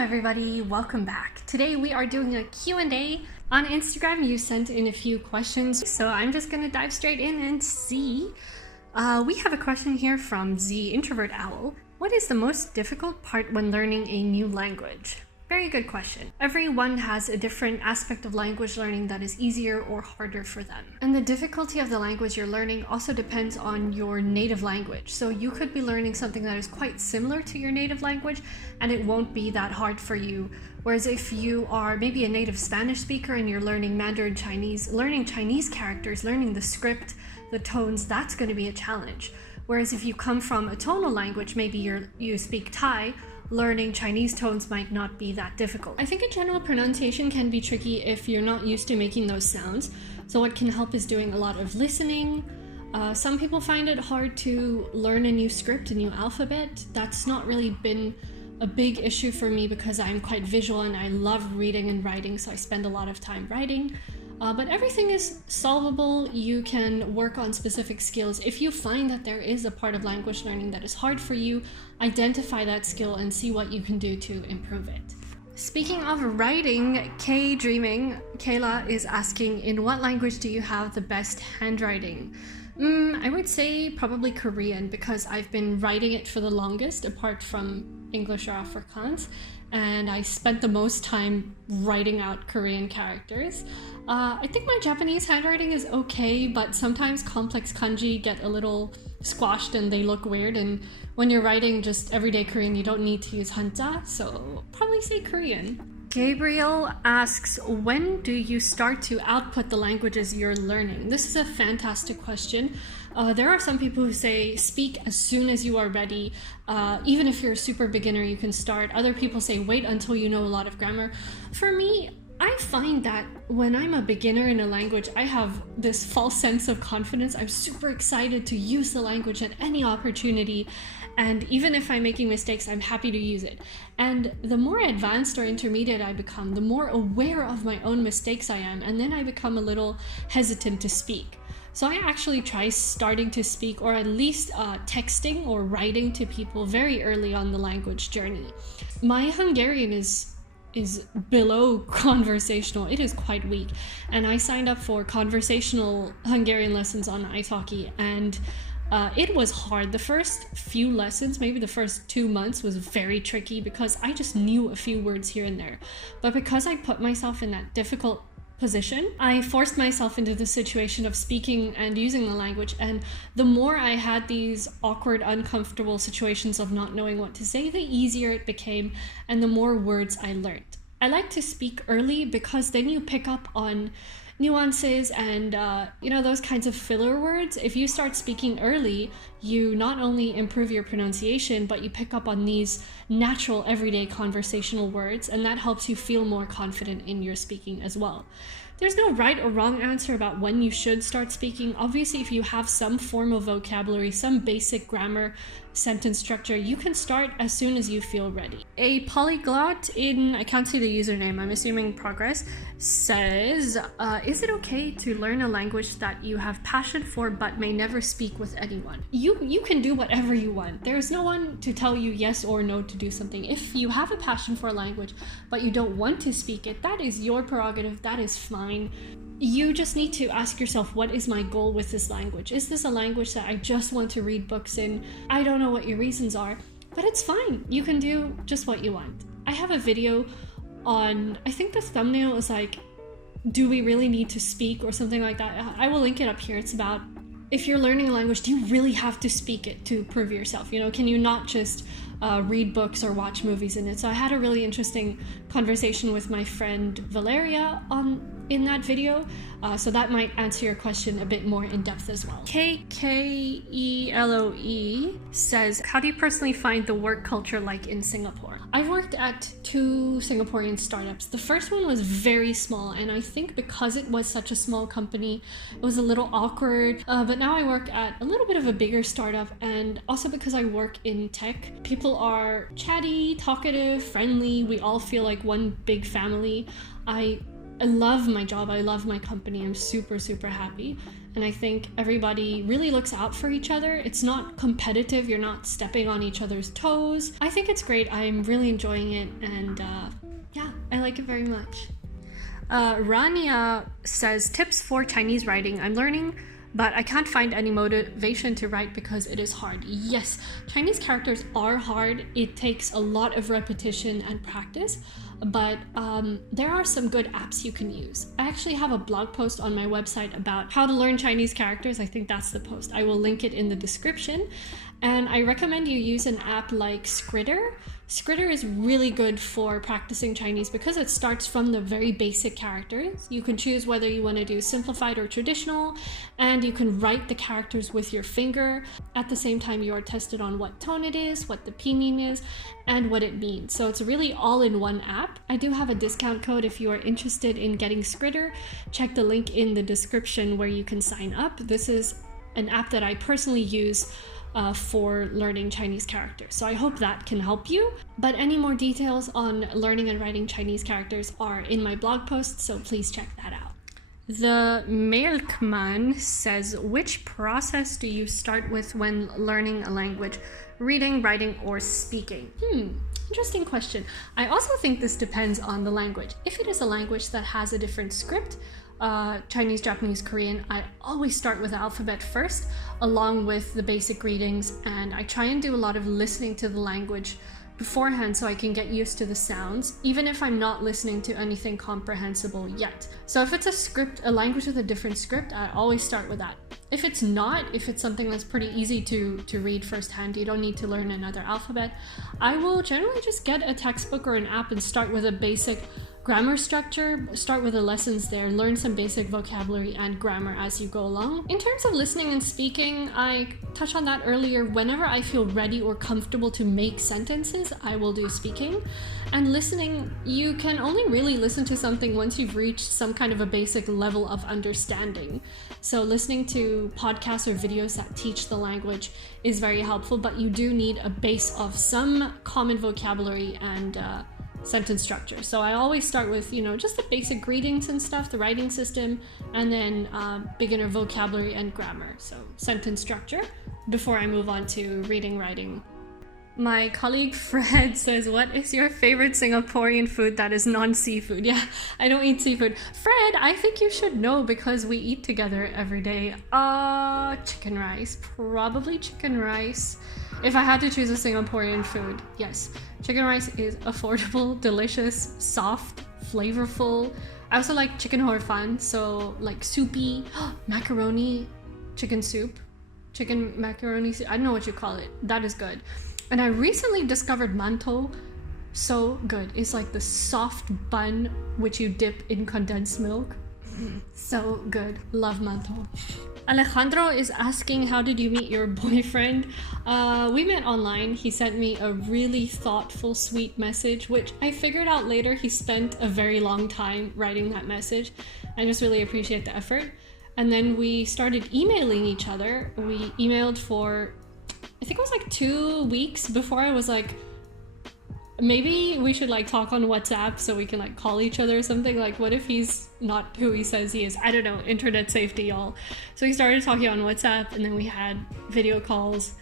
everybody, welcome back. Today we are doing a Q&A. On Instagram you sent in a few questions, so I'm just gonna dive straight in and see. We have a question here from the Introvert Owl. What is the most difficult part when learning a new language? Very good question. Everyone has a different aspect of language learning that is easier or harder for them. And the difficulty of the language you're learning also depends on your native language. So you could be learning something that is quite similar to your native language and it won't be that hard for you. Whereas if you are maybe a native Spanish speaker and you're learning Mandarin Chinese, learning Chinese characters, learning the script, the tones, that's going to be a challenge. Whereas if you come from a tonal language, maybe you speak Thai, learning Chinese tones might not be that difficult. I think in general pronunciation can be tricky if you're not used to making those sounds. So what can help is doing a lot of listening. Some people find it hard to learn a new script, a new alphabet. That's not really been a big issue for me because I'm quite visual and I love reading and writing, so I spend a lot of time writing. But everything is solvable. You can work on specific skills. If you find that there is a part of language learning that is hard for you, identify that skill and see what you can do to improve it. Speaking of writing, Kayla is asking, in what language do you have the best handwriting? I would say probably Korean because I've been writing it for the longest apart from English or Afrikaans, and I spent the most time writing out Korean characters. I think my Japanese handwriting is okay, but sometimes complex kanji get a little squashed and they look weird, and when you're writing just everyday Korean, you don't need to use hanja, so probably say Korean. Gabriel asks, when do you start to output the languages you're learning? This is a fantastic question. There are some people who say speak as soon as you are ready. Even if you're a super beginner, you can start. Other people say wait until you know a lot of grammar. For me, I find that when I'm a beginner in a language, I have this false sense of confidence. I'm super excited to use the language at any opportunity. And even if I'm making mistakes, I'm happy to use it. And the more advanced or intermediate I become, the more aware of my own mistakes I am. And then I become a little hesitant to speak. So I actually try starting to speak, or at least texting or writing to people very early on the language journey. My Hungarian is below conversational. It is quite weak, and I signed up for conversational Hungarian lessons on italki, and it was hard. The first few lessons, maybe the first 2 months, was very tricky because I just knew a few words here and there. But because I put myself in that difficult position, I forced myself into the situation of speaking and using the language, and the more I had these awkward, uncomfortable situations of not knowing what to say, the easier it became and the more words I learned. I like to speak early because then you pick up on nuances and those kinds of filler words. If you start speaking early, you not only improve your pronunciation, but you pick up on these natural everyday conversational words, and that helps you feel more confident in your speaking as well. There's no right or wrong answer about when you should start speaking. Obviously, if you have some form of vocabulary, some basic grammar, sentence structure, you can start as soon as you feel ready. A polyglot in, I can't see the username, I'm assuming progress, says, is it okay to learn a language that you have passion for but may never speak with anyone? You can do whatever you want. There's no one to tell you yes or no to do something. If you have a passion for a language but you don't want to speak it, that is your prerogative, that is fine. You just need to ask yourself, what is my goal with this language? Is this a language that I just want to read books in? I don't know what your reasons are, but it's fine. You can do just what you want. I have a video on, I think the thumbnail is like, do we really need to speak or something like that? I will link it up here. It's about, if you're learning a language, do you really have to speak it to prove yourself? Can you not just read books or watch movies in it? So I had a really interesting conversation with my friend Valeria in that video, so that might answer your question a bit more in depth as well. KKELOE says, how do you personally find the work culture like in Singapore? I've worked at 2 Singaporean startups. The first one was very small, and I think because it was such a small company, it was a little awkward, but now I work at a little bit of a bigger startup, and also because I work in tech, people are chatty, talkative, friendly. We all feel like one big family. I I love my job. I love my company. I'm super, super happy. And I think everybody really looks out for each other. It's not competitive. You're not stepping on each other's toes. I think it's great. I'm really enjoying it. And yeah, I like it very much. Rania says, tips for Chinese writing. I'm learning, but I can't find any motivation to write because it is hard. Yes, Chinese characters are hard. It takes a lot of repetition and practice, but there are some good apps you can use. I actually have a blog post on my website about how to learn Chinese characters. I think that's the post. I will link it in the description. And I recommend you use an app like Skritter. Skritter is really good for practicing Chinese because it starts from the very basic characters. You can choose whether you want to do simplified or traditional, and you can write the characters with your finger. At the same time, you are tested on what tone it is, what the pinyin is, and what it means. So it's really all-in-one app. I do have a discount code if you are interested in getting Skritter. Check the link in the description where you can sign up. This is an app that I personally use for learning Chinese characters. So I hope that can help you. But any more details on learning and writing Chinese characters are in my blog post, so please check that out. The Milkman says, which process do you start with when learning a language? Reading, writing, or speaking? Interesting question. I also think this depends on the language. If it is a language that has a different script, Chinese, Japanese, Korean, I always start with the alphabet first, along with the basic readings, and I try and do a lot of listening to the language beforehand so I can get used to the sounds, even if I'm not listening to anything comprehensible yet. So if it's a script, a language with a different script, I always start with that. If it's not, if it's something that's pretty easy to read firsthand, you don't need to learn another alphabet, I will generally just get a textbook or an app and start with a basic grammar structure, start with the lessons there, learn some basic vocabulary and grammar as you go along. In terms of listening and speaking, I touched on that earlier. Whenever I feel ready or comfortable to make sentences, I will do speaking. And listening, you can only really listen to something once you've reached some kind of a basic level of understanding. So listening to podcasts or videos that teach the language is very helpful, but you do need a base of some common vocabulary and sentence structure. So I always start with, just the basic greetings and stuff, the writing system, and then beginner vocabulary and grammar. So sentence structure before I move on to reading, writing. My colleague Fred says, what is your favorite Singaporean food that is non-seafood? Yeah, I don't eat seafood. Fred, I think you should know because we eat together every day. Chicken rice. Probably chicken rice. If I had to choose a Singaporean food, yes. Chicken rice is affordable, delicious, soft, flavorful. I also like chicken hor fun, so like soupy, macaroni, chicken soup, chicken macaroni soup. I don't know what you call it. That is good. And I recently discovered mantou. So good. It's like the soft bun which you dip in condensed milk. So good. Love mantou. Alejandro is asking, how did you meet your boyfriend? We met online. He sent me a really thoughtful, sweet message, which I figured out later he spent a very long time writing that message. I just really appreciate the effort. And then we started emailing each other. We emailed for, I think it was like 2 weeks before I was like, maybe we should like talk on WhatsApp so we can like call each other or something. Like, what if he's not who he says he is? I don't know, internet safety, y'all. So we started talking on WhatsApp and then we had video calls.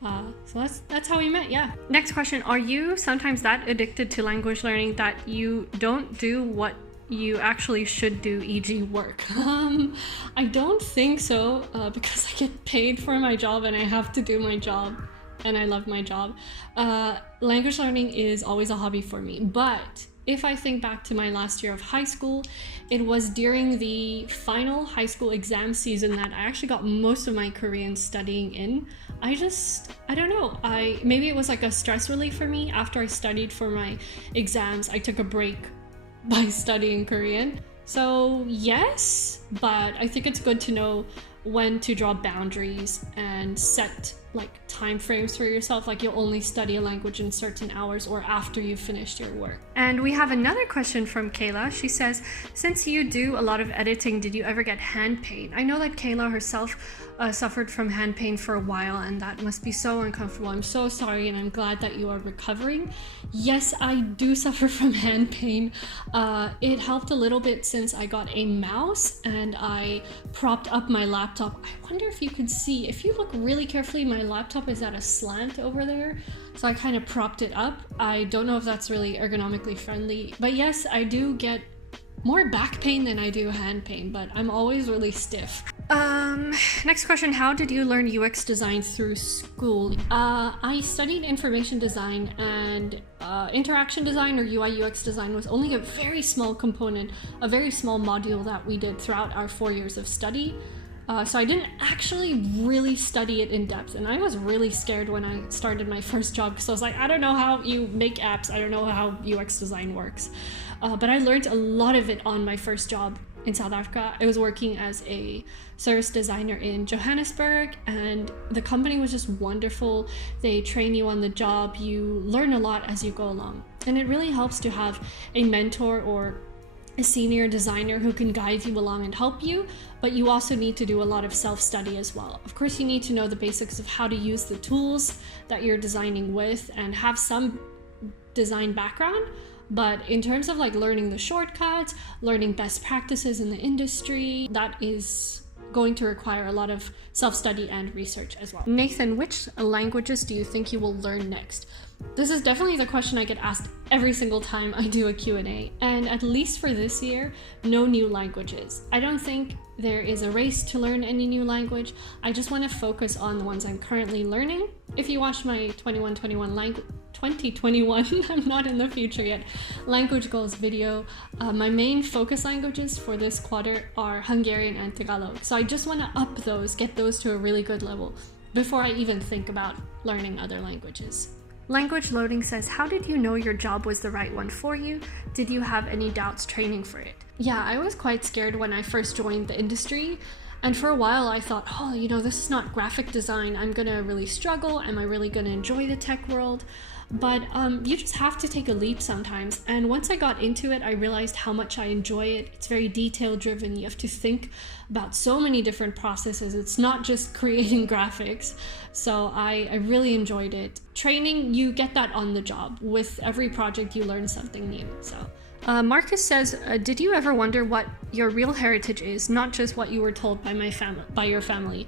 So that's how we met, yeah. Next question, are you sometimes that addicted to language learning that you don't do what you actually should do, e.g. work? I don't think so, because I get paid for my job and I have to do my job. And I love my job. Language learning is always a hobby for me. But if I think back to my last year of high school, it was during the final high school exam season that I actually got most of my Korean studying in. I don't know. Maybe it was like a stress relief for me. After I studied for my exams, I took a break by studying Korean. So yes, but I think it's good to know when to draw boundaries and set like time frames for yourself, like you'll only study a language in certain hours or after you've finished your work. And we have another question from Kayla. She says, since you do a lot of editing, did you ever get hand pain? I know that Kayla herself suffered from hand pain for a while, and that must be so uncomfortable. I'm so sorry, and I'm glad that you are recovering. Yes, I do suffer from hand pain. It helped a little bit since I got a mouse and I propped up my laptop. I wonder if you could see, if you look really carefully, my laptop is at a slant over there, so I kind of propped it up. I don't know if that's really ergonomically friendly, but yes, I do get more back pain than I do hand pain, but I'm always really stiff. Next question, how did you learn UX design through school? I studied information design, and interaction design or UI UX design was only a very small component, a very small module that we did throughout our 4 years of study. So I didn't actually really study it in depth, and I was really scared when I started my first job because I was like, I don't know how you make apps, I don't know how UX design works. But I learned a lot of it on my first job in South Africa. I was working as a service designer in Johannesburg, and the company was just wonderful. They train you on the job, you learn a lot as you go along. And it really helps to have a mentor or a senior designer who can guide you along and help you, but you also need to do a lot of self-study as well. Of course, you need to know the basics of how to use the tools that you're designing with and have some design background. But in terms of like learning the shortcuts, learning best practices in the industry, that is going to require a lot of self-study and research as well. Nathan, which languages do you think you will learn next? This is definitely the question I get asked every single time I do a Q&A, and at least for this year, no new languages. I don't think there is a race to learn any new language. I just want to focus on the ones I'm currently learning. If you watched my 2021, I'm not in the future yet, language goals video, my main focus languages for this quarter are Hungarian and Tagalog. So I just want to up those, get those to a really good level before I even think about learning other languages. Language Loading says, how did you know your job was the right one for you? Did you have any doubts training for it? Yeah, I was quite scared when I first joined the industry. And for a while I thought, oh, you know, this is not graphic design. I'm gonna really struggle. Am I really gonna enjoy the tech world? But you just have to take a leap sometimes. And once I got into it, I realized how much I enjoy it. It's very detail driven. You have to think about so many different processes. It's not just creating graphics. So I really enjoyed it. Training, you get that on the job. With every project, you learn something new. So Marcus says, did you ever wonder what your real heritage is, not just what you were told by your family?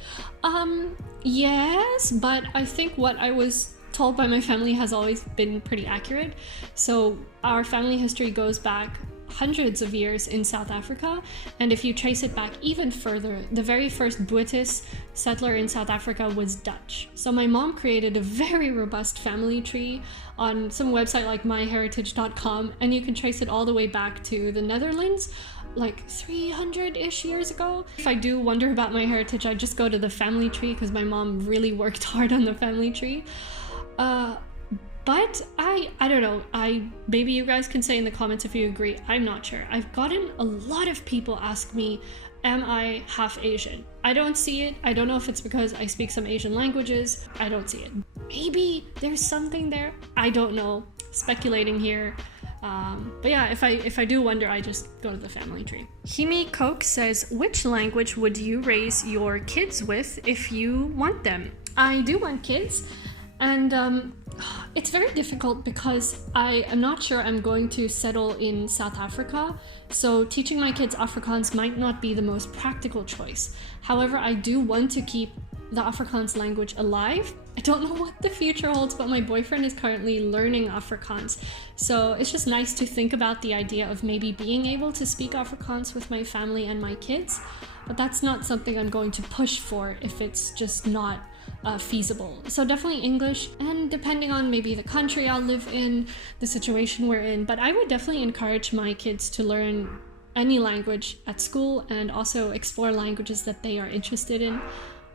Yes, but I think what I was told by my family has always been pretty accurate. So our family history goes back hundreds of years in South Africa, and if you trace it back even further, the very first Buddhist settler in South Africa was Dutch. So my mom created a very robust family tree on some website like myheritage.com, and you can trace it all the way back to the Netherlands, like 300-ish years ago. If I do wonder about my heritage, I just go to the family tree because my mom really worked hard on the family tree. But I don't know, maybe you guys can say in the comments if you agree, I'm not sure. I've gotten a lot of people ask me, am I half Asian? I don't see it. I don't know if it's because I speak some Asian languages. I don't see it. Maybe there's something there. I don't know, speculating here. But yeah, if I do wonder, I just go to the family tree. Himi Coke says, which language would you raise your kids with if you want them? I do want kids. And it's very difficult because I am not sure I'm going to settle in South Africa, so teaching my kids Afrikaans might not be the most practical choice. However, I do want to keep the Afrikaans language alive. I don't know what the future holds, but my boyfriend is currently learning Afrikaans, so it's just nice to think about the idea of maybe being able to speak Afrikaans with my family and my kids, but that's not something I'm going to push for if it's just not feasible. So definitely English, and depending on maybe the country I'll live in, the situation we're in, but I would definitely encourage my kids to learn any language at school and also explore languages that they are interested in.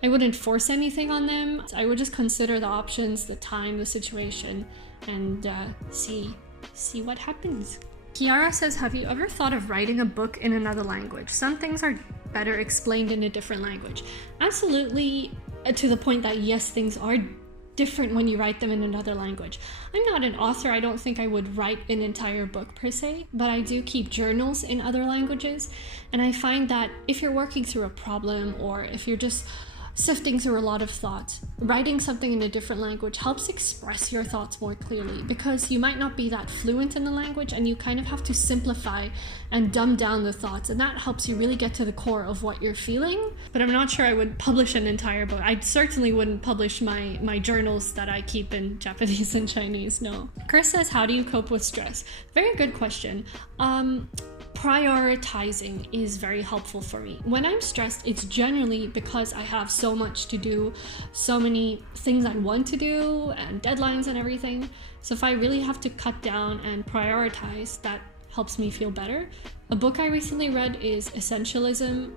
I wouldn't force anything on them. I would just consider the options, the time, the situation, and see what happens. Kiara says, have you ever thought of writing a book in another language? Some things are better explained in a different language. Absolutely. to the point that yes, things are different when you write them in another language. I'm not an author. I don't think I would write an entire book per se, but I do keep journals in other languages. And I find that if you're working through a problem, or if you're just sifting through a lot of thoughts, writing something in a different language helps express your thoughts more clearly, because you might not be that fluent in the language and you kind of have to simplify and dumb down the thoughts, and that helps you really get to the core of what you're feeling. But I'm not sure I would publish an entire book. I certainly wouldn't publish my journals that I keep in Japanese and Chinese, no. Chris says, how do you cope with stress? Very good question. Prioritizing is very helpful for me. When I'm stressed, it's generally because I have so much to do, so many things I want to do, and deadlines and everything. So if I really have to cut down and prioritize, that helps me feel better. A book I recently read is Essentialism.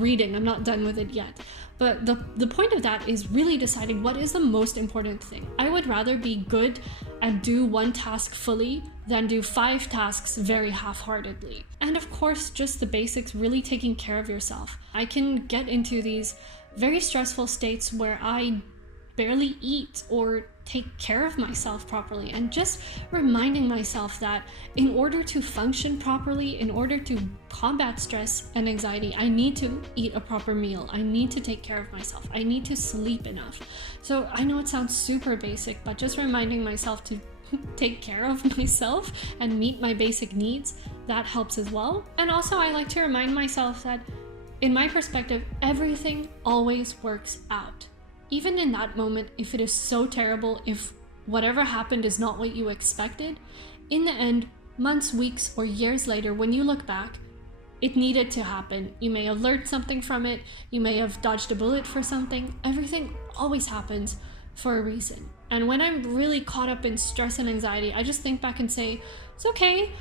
Reading, I'm not done with it yet. But the point of that is really deciding what is the most important thing. I would rather be good and do one task fully than do 5 tasks very half-heartedly. And of course, just the basics, really taking care of yourself. I can get into these very stressful states where I barely eat or take care of myself properly, and just reminding myself that in order to function properly, in order to combat stress and anxiety, I need to eat a proper meal. I need to take care of myself. I need to sleep enough. So I know it sounds super basic, but just reminding myself to take care of myself and meet my basic needs, that helps as well. And also I like to remind myself that in my perspective, everything always works out. Even in that moment, if it is so terrible, if whatever happened is not what you expected, in the end, months, weeks, or years later, when you look back, it needed to happen. You may have learned something from it, you may have dodged a bullet for something. Everything always happens for a reason. And when I'm really caught up in stress and anxiety, I just think back and say, it's okay,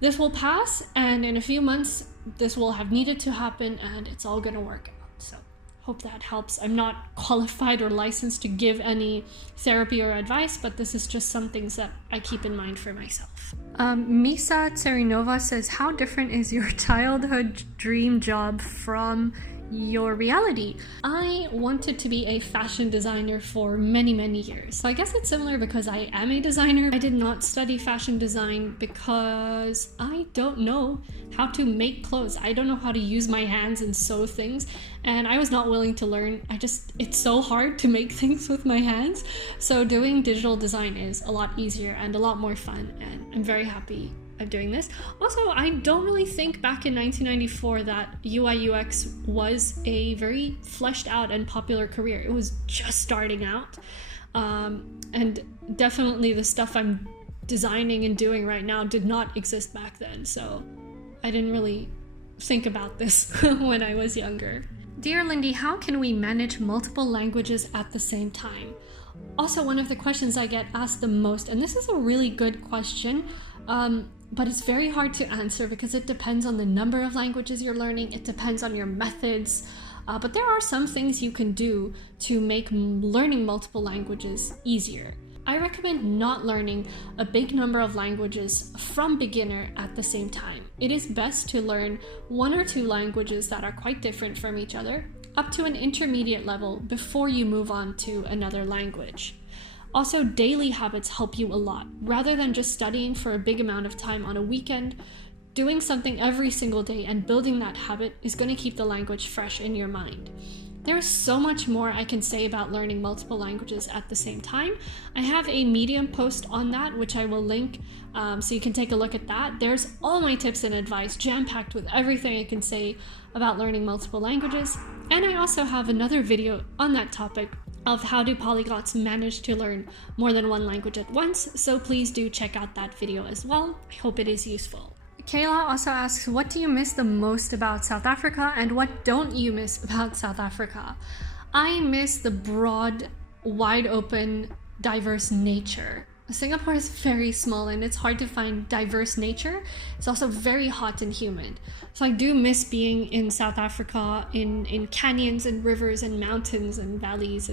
this will pass, and in a few months, this will have needed to happen, and it's all gonna work out. So hope that helps. I'm not qualified or licensed to give any therapy or advice, but this is just some things that I keep in mind for myself. Misa Tserinova says, how different is your childhood dream job from your reality? I wanted to be a fashion designer for many, many years. So I guess it's similar because I am a designer. I did not study fashion design because I don't know how to make clothes. I don't know how to use my hands and sew things, and I was not willing to learn. It's so hard to make things with my hands. So doing digital design is a lot easier and a lot more fun, and I'm very happy of doing this. Also, I don't really think back in 1994 that UI UX was a very fleshed out and popular career. It was just starting out, and definitely the stuff I'm designing and doing right now did not exist back then, so I didn't really think about this when I was younger. Dear Lindie, how can we manage multiple languages at the same time? Also, one of the questions I get asked the most, and this is a really good question, but it's very hard to answer because it depends on the number of languages you're learning, it depends on your methods, but there are some things you can do to make learning multiple languages easier. I recommend not learning a big number of languages from beginner at the same time. It is best to learn 1 or 2 languages that are quite different from each other, up to an intermediate level before you move on to another language. Also, daily habits help you a lot. Rather than just studying for a big amount of time on a weekend, doing something every single day and building that habit is going to keep the language fresh in your mind. There's so much more I can say about learning multiple languages at the same time. I have a Medium post on that, which I will link, so you can take a look at that. There's all my tips and advice, jam-packed with everything I can say about learning multiple languages. And I also have another video on that topic of how do polyglots manage to learn more than 1 language at once, so please do check out that video as well. I hope it is useful. Kayla also asks, what do you miss the most about South Africa, and what don't you miss about South Africa? I miss the broad, wide open, diverse nature. Singapore is very small and it's hard to find diverse nature. It's also very hot and humid. So I do miss being in South Africa, in canyons and rivers and mountains and valleys.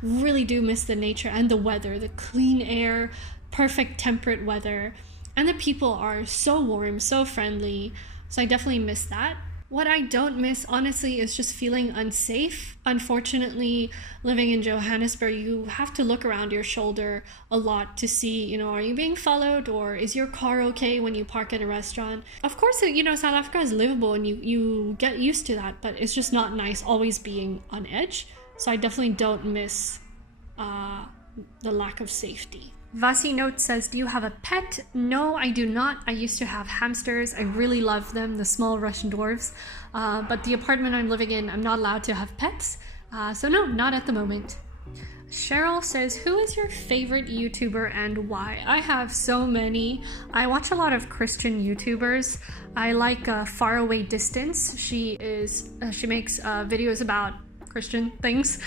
Really do miss the nature and the weather, the clean air, perfect temperate weather. And the people are so warm, so friendly. So I definitely miss that. What I don't miss, honestly, is just feeling unsafe. Unfortunately, living in Johannesburg, you have to look around your shoulder a lot to see, you know, are you being followed, or is your car okay when you park at a restaurant? Of course, you know, South Africa is livable and you get used to that, but it's just not nice always being on edge. So I definitely don't miss the lack of safety. Vasi Note says, do you have a pet? No, I do not. I used to have hamsters. I really love them, the small Russian dwarves. But the apartment I'm living in, I'm not allowed to have pets. So no, not at the moment. Cheryl says, who is your favorite YouTuber and why? I have so many. I watch a lot of Christian YouTubers. I like Farawaydistance. She makes videos about Christian things.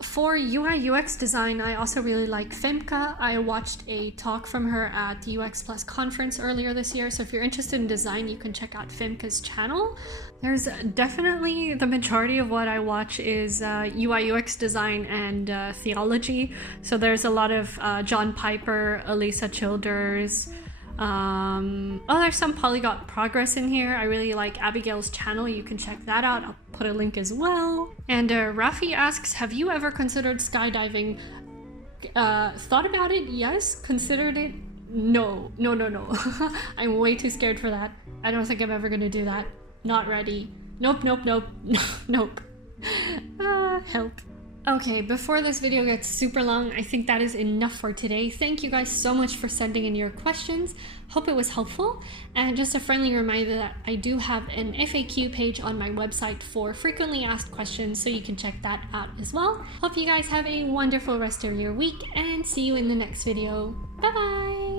For UI UX design, I also really like Femke. I watched a talk from her at the UX Plus conference earlier this year, so if you're interested in design, you can check out Femke's channel. There's definitely the majority of what I watch is UI UX design and theology, so there's a lot of John Piper, Alisa Childers. There's some Polyglot progress in here. I really like Abigail's channel. You can check that out. I'll put a link as well. And Rafi asks, have you ever considered skydiving? Thought about it? Yes. Considered it? No. I'm way too scared for that. I don't think I'm ever gonna do that. Not ready. Nope. Nope. Help. Okay, before this video gets super long, I think that is enough for today. Thank you guys so much for sending in your questions. Hope it was helpful. And just a friendly reminder that I do have an FAQ page on my website for frequently asked questions, so you can check that out as well. Hope you guys have a wonderful rest of your week and see you in the next video. Bye bye!